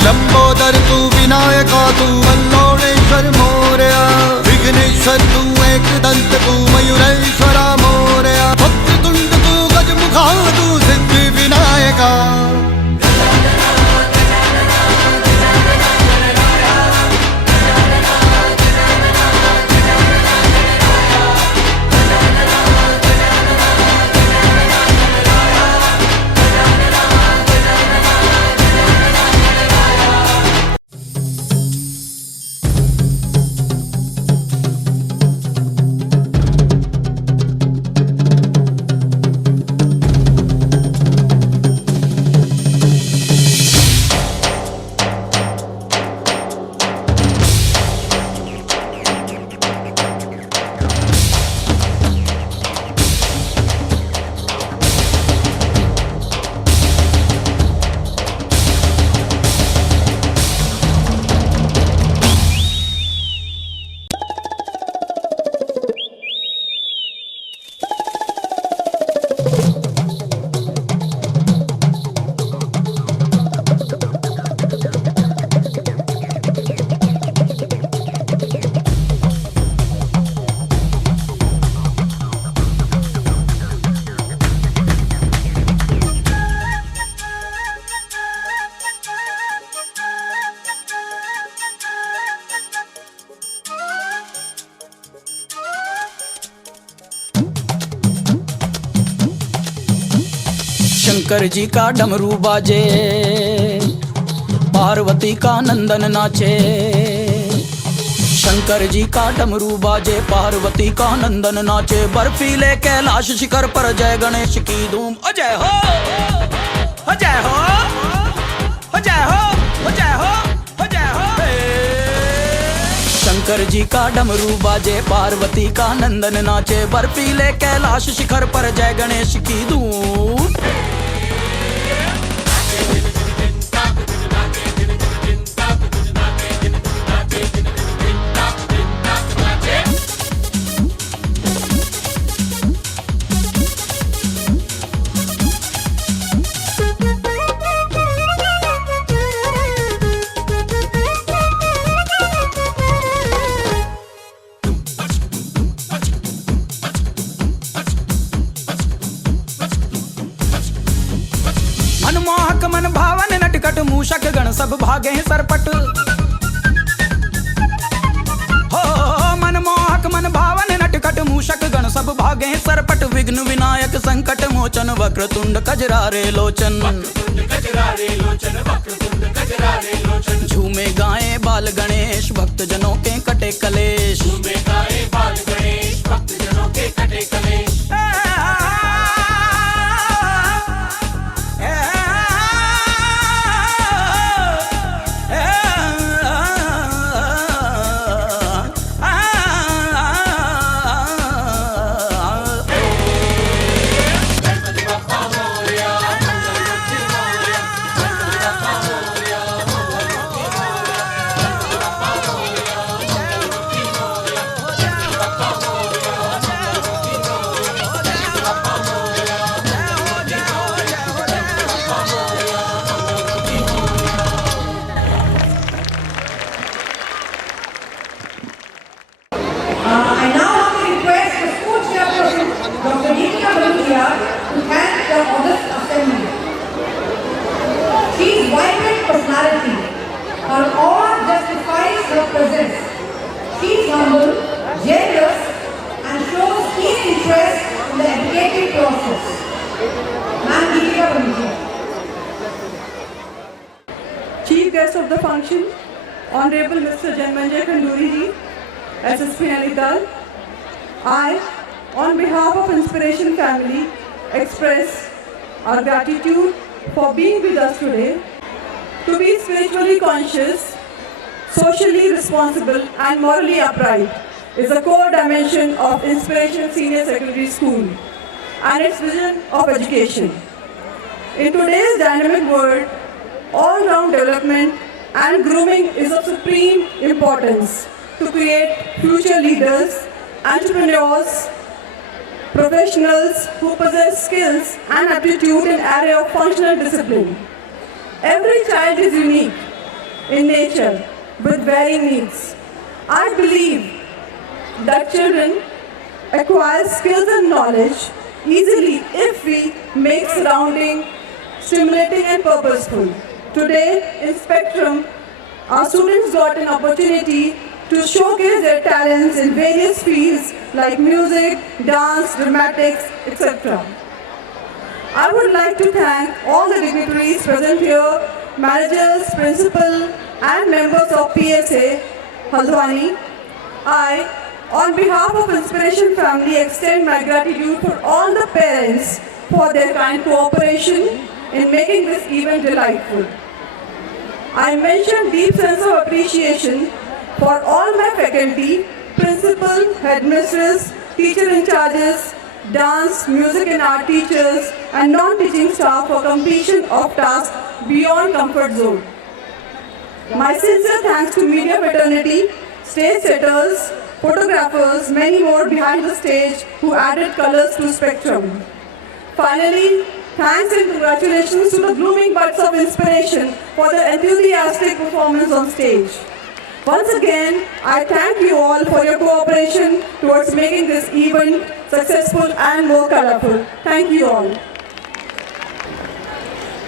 लंबोदर तू, विनायका तू, वल्लोणेश्वर मोरया, विघ्नेश्वर तू, एकदंत तू, मयूरेश्वरा मोरया, वक्रतुंड तू, गजमुखा तू, सिद्धि विनायका। शंकर जी का डमरू बाजे, पार्वती का नंदन नाचे। शंकर जी का डमरू बाजे, पार्वती का नंदन नाचे। बर्फीले कैलाश शिखर पर जय गणेश की धूम। अजय हो, अजय हो, अजय हो, अजय हो, अजय हो। शंकर जी का डमरू बाजे, पार्वती का नंदन नाचे। बर्फीले कैलाश शिखर पर जय गणेश की धूम। मनमोहक मन भावन नटखट मूषक गण सब भागे हैं सरपट। हो मनमोहक मन भावन नटखट मूषक गण सब भागे हैं सरपट। विघ्न विनायक संकट मोचन वक्रतुंड कजरारे लोचन। झूमे गाए बाल गणेश भक्त जनों के कटे कलेश। झूमे गाए बाल गणेश भक्त जनों के कटे कलेश। I now want to request the school chairperson, Dr. Deepika Balutia, to thank the August Assembly. She is vibrant personality. Her aura justifies her presence. She is humble, generous, and shows keen interest in the educative process. Ma'am Deepika Balutia. Chief guest of the function, Honorable Mr. Janmanjay Khanduri ji, SSP Nainital. I, on behalf of Inspiration Family, express our gratitude for being with us today. To be spiritually conscious, socially responsible and morally upright is a core dimension of Inspiration Senior Secondary School and its vision of education. In today's dynamic world, all-round development and grooming is of supreme importance to create future leaders, entrepreneurs, professionals who possess skills and aptitude in area of functional discipline. Every child is unique in nature with varying needs. I believe that children acquire skills and knowledge easily if we make surrounding stimulating and purposeful. Today in Spectrum, our students got an opportunity to showcase their talents in various fields like music, dance, dramatics, etc. I would like to thank all the dignitaries present here, managers, principal, and members of PSA, Haldwani. I, on behalf of Inspiration Family, extend my gratitude for all the parents for their kind cooperation in making this event delightful. I mention deep sense of appreciation for all my faculty, principal, headmistress, teacher in charges, dance, music and art teachers, and non-teaching staff for completion of tasks beyond comfort zone. My sincere thanks to media fraternity, stage setters, photographers, many more behind the stage who added colors to Spectrum. Finally, thanks and congratulations to the blooming buds of Inspiration for their enthusiastic performance on stage. Once again, I thank you all for your cooperation towards making this event successful and more colorful. Thank you all.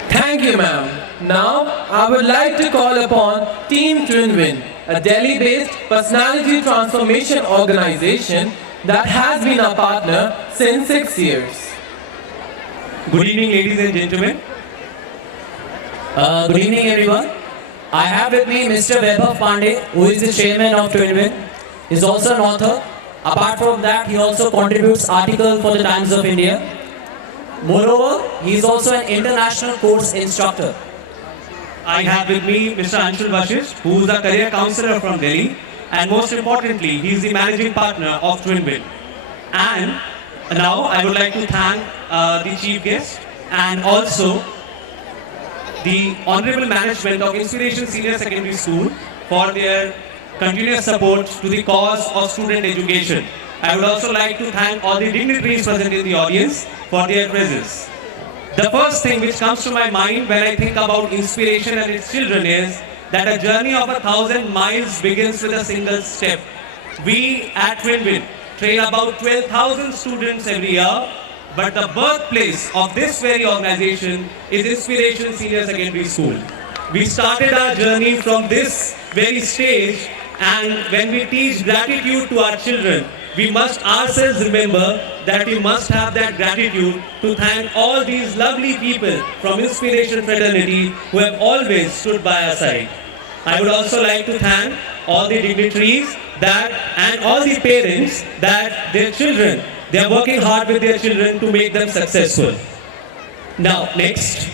Thank you, ma'am. Now, I would like to call upon Team TwinWin, a Delhi-based personality transformation organization that has been our partner since 6 years. Good evening, ladies and gentlemen. Good evening, everyone. I have with me Mr. Vaibhav Pandey, who is the chairman of Twinwin. He is also an author. Apart from that, he also contributes articles for the Times of India. Moreover, he is also an international course instructor. I have with me Mr. Anshul Vashisht, who is a career counselor from Delhi, and most importantly, he is the managing partner of Twinwin. And now I would like to thank the chief guest and also the honorable management of Inspiration Senior Secondary School for their continuous support to the cause of student education. I would also like to thank all the dignitaries present in the audience for their presence. The first thing which comes to my mind when I think about inspiration and its children is that a journey of 1,000 miles begins with a single step. We at Twinwin train about 12,000 students every year, but the birthplace of this very organization is Inspiration Senior Secondary School. We started our journey from this very stage, and when we teach gratitude to our children, we must ourselves remember that we must have that gratitude to thank all these lovely people from Inspiration Fraternity who have always stood by our side. I would also like to thank all the dignitaries and all the parents that their children, they are working hard with their children to make them successful. Now, next.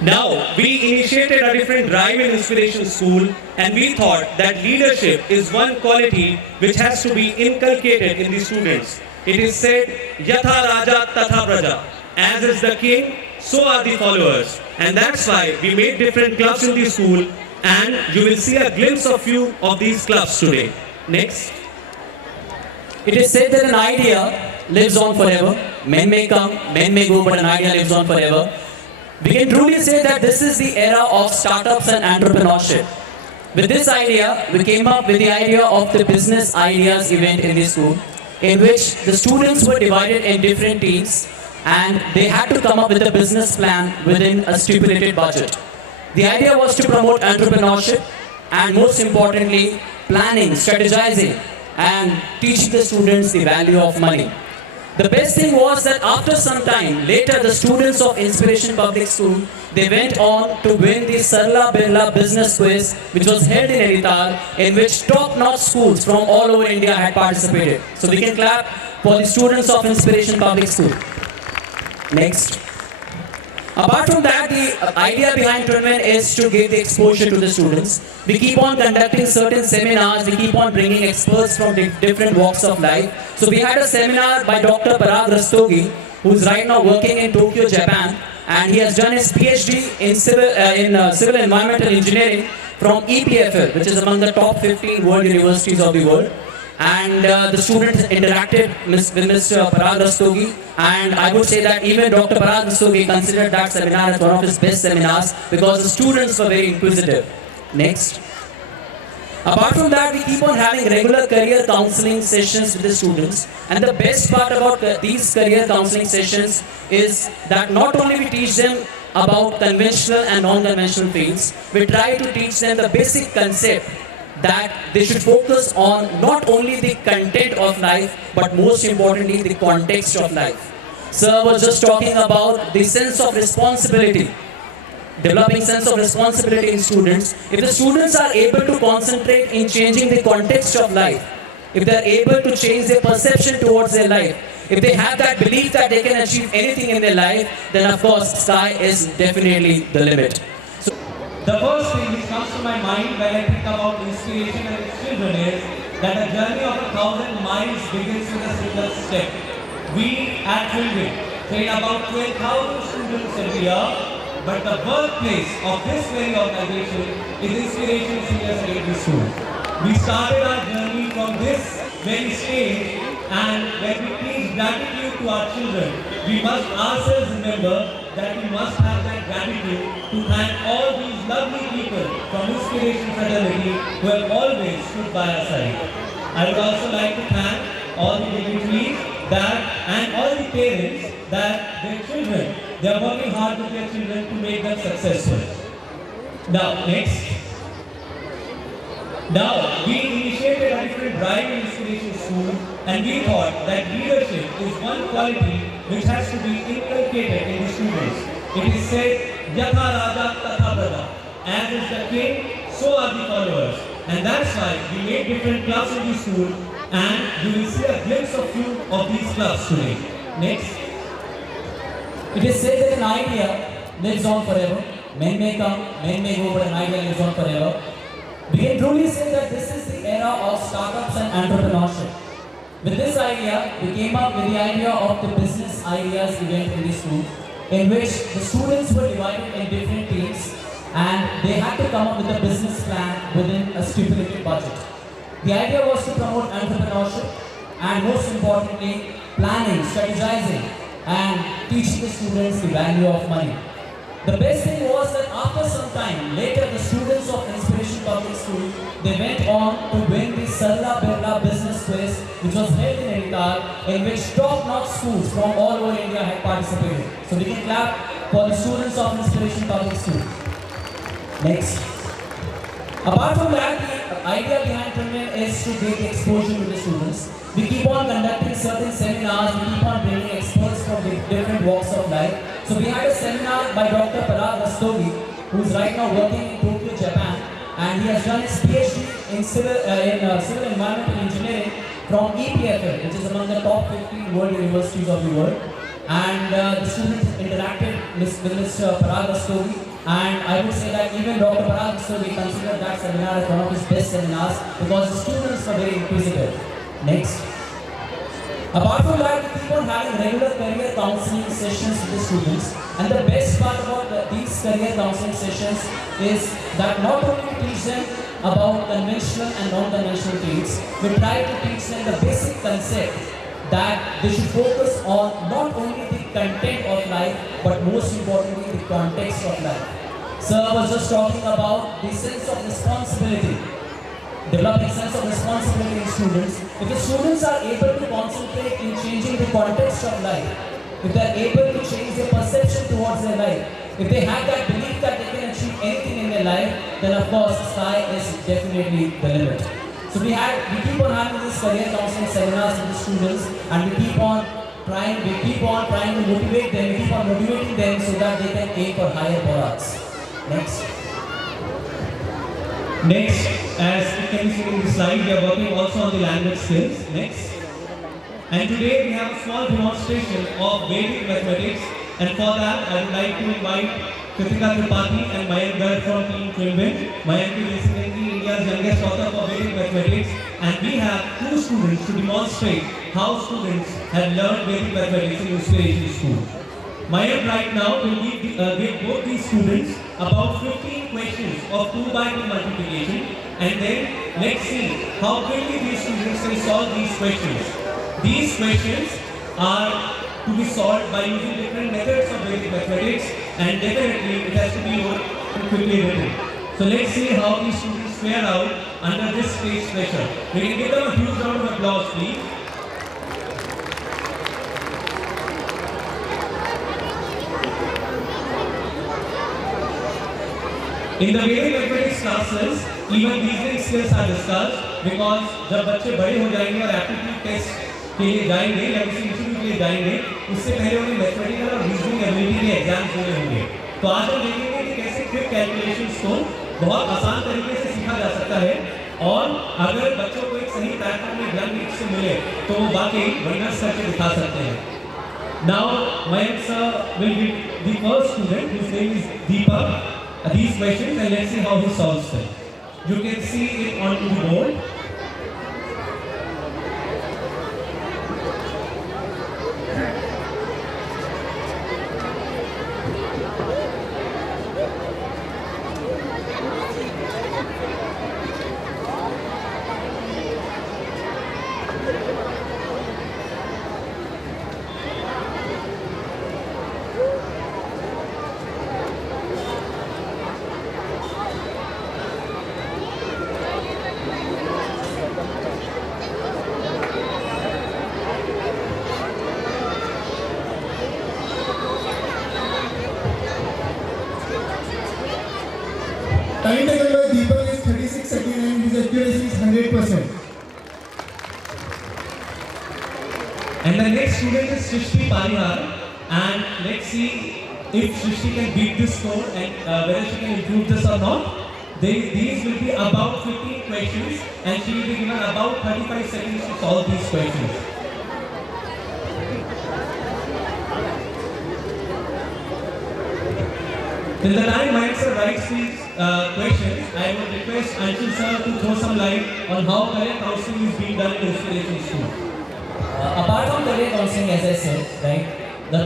Now, we initiated a different drive in Inspiration School, and we thought that leadership is one quality which has to be inculcated in the students. It is said, Yatha Raja Tatha Praja. As is the king, so are the followers. And that's why we made different clubs in the school, and you will see a glimpse of few of these clubs today. Next. It is said that an idea lives on forever. Men may come, men may go, but an idea lives on forever. We can truly say that this is the era of startups and entrepreneurship. With this idea, we came up with the idea of the Business Ideas event in the school, in which the students were divided in different teams and they had to come up with a business plan within a stipulated budget. The idea was to promote entrepreneurship and, most importantly, planning, strategizing, and teaching the students the value of money. The best thing was that after some time, later the students of Inspiration Public School, they went on to win the Sarla Birla Business Quiz, which was held in Nainital, in which top-notch schools from all over India had participated. So we can clap for the students of Inspiration Public School. Next. Apart from that, the idea behind Twinwin is to give the exposure to the students. We keep on conducting certain seminars, we keep on bringing experts from different walks of life. So we had a seminar by Dr. Parag Rastogi, who is right now working in Tokyo, Japan, and he has done his PhD in civil environmental engineering from EPFL, which is among the top 15 world universities of the world. And the students interacted with Mr. Parag Rastogi, and I would say that even Dr. Parag Rastogi considered that seminar as one of his best seminars because the students were very inquisitive. Next. Apart from that, we keep on having regular career counseling sessions with the students, and the best part about these career counseling sessions is that not only we teach them about conventional and non-conventional fields, we try to teach them the basic concept that they should focus on not only the content of life, but most importantly, the context of life. Sir was just talking about the sense of responsibility, developing sense of responsibility in students. If the students are able to concentrate in changing the context of life, if they are able to change their perception towards their life, if they have that belief that they can achieve anything in their life, then of course, sky is definitely the limit. The first thing which comes to my mind when I think about inspiration and its children is that a journey of 1,000 miles begins with a single step. We at Twinwin train about 12,000 students every year, but the birthplace of this very organization is Inspiration Senior Secondary School. We started our journey from this very stage, and when we teach gratitude to our children, we must ourselves remember that we must have that gratitude to thank all these lovely people from Inspiration Fraternity who have always stood by our side. I would also like to thank all the dignitaries and all the parents that their children, they are working hard with their children to make them successful. Now, next. Now, we initiated a different drive in Inspiration School, and we thought that leadership is one quality which has to be inculcated in the students. It is said, Yatha Raja Tatha Praja. As is the king, so are the followers. And that's why we make different clubs in the school, and you will see a glimpse of few of these clubs today. Next. It is said that an idea lives on forever. Men may come, men may go, but an idea lives on forever. We can truly say that this is the era of startups and entrepreneurship. With this idea, we came up with the idea of the business ideas event in the school, in which the students were divided in different teams and they had to come up with a business plan within a stipulated budget. The idea was to promote entrepreneurship and most importantly, planning, strategizing and teaching the students the value of money. The best thing was that after some time, later the students of Inspiration Public School, they went on to win the Sarla Birla Business Quiz, which was held in Nainital, in which top-notch schools from all over India had participated. So we can clap for the students of Inspiration Public School. Next. Apart from that, the idea behind Trinwin is to give exposure to the students. We keep on conducting certain seminars, we keep on bringing experts from different walks of life. So we had a seminar by Dr. Parag Rastogi, who is right now working in Tokyo, Japan, and he has done his PhD in civil environmental engineering from EPFL, which is among the top 15 world universities of the world. And the students interacted with Mr. Parag Rastogi, and I would say that even Dr. Parag Rastogi considered that seminar as one of his best seminars because the students were very inquisitive. Next. Apart from that, we keep on having regular career counseling sessions with the students, and the best part about these career counseling sessions is that not only we teach them about conventional and non-conventional fields, we try to teach them the basic concept that they should focus on not only the content of life, but most importantly the context of life. Sir was just talking about the sense of responsibility. Developing sense of responsibility in students. If the students are able to concentrate in changing the context of life, if they are able to change their perception towards their life, if they have that belief that they can achieve anything in their life, then of course sky is definitely the limit. So we keep on having these career counseling seminars with the students, and we keep on trying to motivate them, we keep on motivating them so that they can aim for higher products. Next, as you can see in the slide, we are working also on the language skills. Next. And today we have a small demonstration of Vedic mathematics, and for that I would like to invite Kritika Tripathi and Mayank Garg from Team Trinwin. Mayank is basically India's youngest author for Vedic mathematics, and we have two students to demonstrate how students have learned Vedic mathematics in Inspiration School. Mayank right now will give both these students about 15 questions of 2 by 2 multiplication, and then let's see how quickly these students can solve these questions. These questions are to be solved by using different methods of Vedic mathematics, and definitely it has to be quickly written. So let's see how these students fare out under this stage pressure. We can give them a huge round of applause, please. In the Vedic mathematics classes, even reasoning skills are discussed, because जब बच्चे बड़े हो जाएंगे और aptitude test के लिए जाएंगे या किसी इंस्टीट्यूट के लिए जाएंगे, उससे पहले उन्हें मैथमेटिकल और रीजनिंग एबिलिटी के एग्जाम्स देने होंगे. तो आज हम देखेंगे कि कैसे क्विक कैलकुलेशंस को बहुत आसान तरीके से सीखा जा सकता है, और अगर बच्चों को एक सही प्लेटफॉर्म में ज्ञान से मिले तो वो वाकई वंडर्स करके दिखा सकते हैं. Now, Mayank sir will be the first student, whose name is Deepak. These questions, and let's see how he solves them. You can see it on the board. Time taken by Deepak is 36 seconds and his accuracy is 100%. And the next student is Srishti Parihar, and let's see if Srishti can beat this score and whether she can improve this or not. These will be about 15 questions, and she will be given about 35 seconds to solve these questions. Till the time my sir writes these questions, I would request Anshul sir to throw some light on how career counseling is being done in Inspiration School. Apart from career counseling, as I said, right, the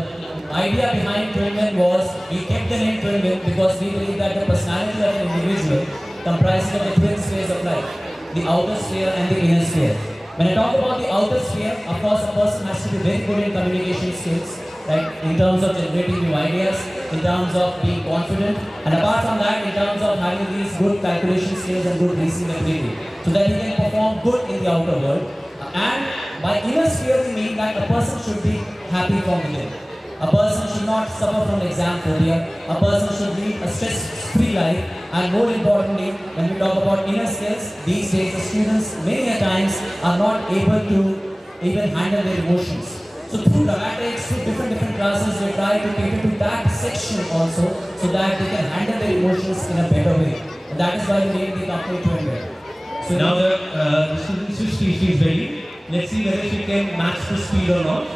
idea behind Twinwin was we kept the name Twinwin because we believe that the personality of an individual comprises of the twin spheres of life, the outer sphere and the inner sphere. When I talk about the outer sphere, of course, a person has to be very good in communication skills, right, in terms of generating new ideas, in terms of being confident, and apart from that, in terms of having these good calculation skills and good reasoning ability, so that he can perform good in the outer world. And by inner sphere, we mean that a person should be happy from within. A person should not suffer from exam phobia. A person should lead a stress-free life. And more importantly, when we talk about inner skills, these days the students many a times are not able to even handle their emotions. So through dramatics, through different classes, we try to cater to that section also, so that they can handle their emotions in a better way. And that is why we named the company Twinwin. So now the student Srishti, she is ready. Let's see whether she can match the speed or not.